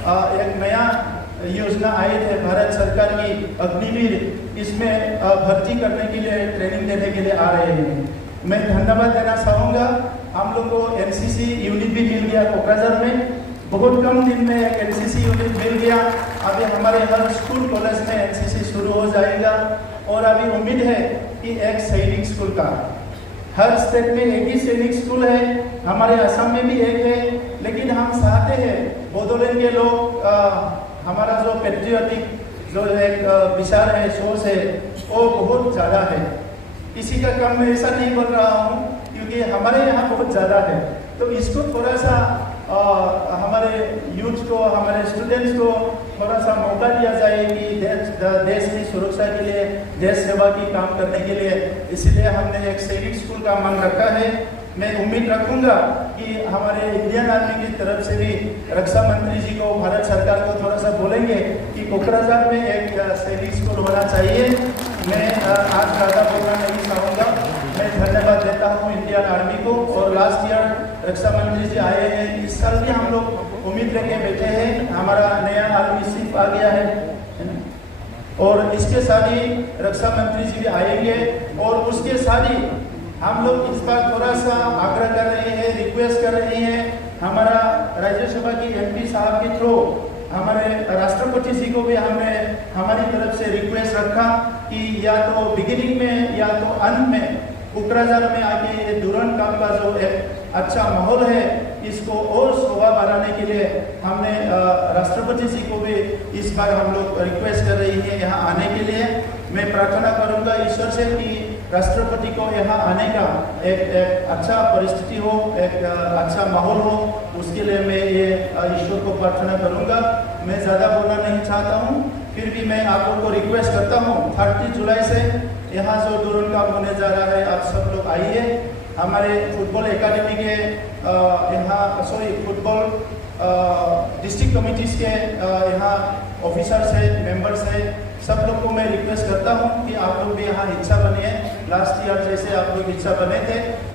एक नया योजना आए थे भारत सरकार की अग्निवीर, इसमें भर्ती करने के लिए, ट्रेनिंग देने के लिए आ रहे हैं। मैं धन्यवाद देना चाहूँगा। हम लोग को एनसीसी यूनिट भी मिल गया कोकराझार में, बहुत कम दिन में एक एनसीसी यूनिट मिल गया। अभी हमारे हर स्कूल कॉलेज में एनसीसी शुरू हो जाएगा और अभी उम्मीद है कि एक सैनिक स्कूल का, हर स्टेट में एक ही सैनिक स्कूल है, हमारे असम में भी एक है। लेकिन हम चाहते हैं बोडोलैंड के लोग, हमारा जो पेट्रियोटिक जो एक विचार है, सोच है, वो बहुत ज़्यादा है। किसी का कम में ऐसा नहीं बोल रहा हूँ, क्योंकि हमारे यहाँ बहुत ज़्यादा है। तो इसको थोड़ा सा हमारे यूथ को, हमारे स्टूडेंट्स को थोड़ा सा मौका दिया जाए कि देश की सुरक्षा के लिए, देश सेवा की काम करने के लिए, इसलिए हमने एक सैनिक स्कूल का मांग रखा है। मैं उम्मीद रखूंगा कि हमारे इंडियन आर्मी की तरफ से भी रक्षा मंत्री जी को, भारत सरकार को थोड़ा सा बोलेंगे कि कोकराझार में एक सैनिक स्कूल होना चाहिए। मैं आज ज़्यादा बोलना नहीं चाहूँगा। मैं धन्यवाद देता हूँ इंडियन आर्मी को। और लास्ट ईयर रक्षा मंत्री जी आए हैं, इस साल भी हम लोग उम्मीद लेके बैठे हैं, हमारा नया आर्मी चीफ आ गया है और इसके साथ ही रक्षा मंत्री जी भी आएंगे। और उसके साथ ही हम लोग इस बार थोड़ा सा आग्रह कर रहे हैं, रिक्वेस्ट कर रहे हैं, हमारा राज्यसभा की एमपी साहब के थ्रू हमारे राष्ट्रपति जी को भी हमने हमारी तरफ से रिक्वेस्ट रखा कि या तो बिगिनिंग में या तो अंत में कोकराझार में आके ये दुरान काम का जो एक अच्छा माहौल है, इसको और शोभा बढ़ाने के लिए हमने राष्ट्रपति जी को भी इस बार हम लोग रिक्वेस्ट कर रही है यहाँ आने के लिए। मैं प्रार्थना करूँगा ईश्वर से कि राष्ट्रपति को यहाँ आने का एक अच्छा परिस्थिति हो, एक अच्छा माहौल हो, उसके लिए मैं ये ईश्वर को प्रार्थना करूँगा। मैं ज़्यादा बोलना नहीं चाहता हूँ, फिर भी मैं आप लोग को रिक्वेस्ट करता हूँ 30 जुलाई से यहाँ जो दुरान काम होने जा रहा है, आप सब लोग आइए। हमारे फुटबॉल एकेडमी के फुटबॉल डिस्ट्रिक्ट कमिटीज़ के यहाँ ऑफिसर्स है, मेंबर्स है, सब लोग को मैं रिक्वेस्ट करता हूँ कि आप लोग भी यहाँ हिस्सा बनिए, लास्ट ईयर जैसे आप लोग हिस्सा बने थे।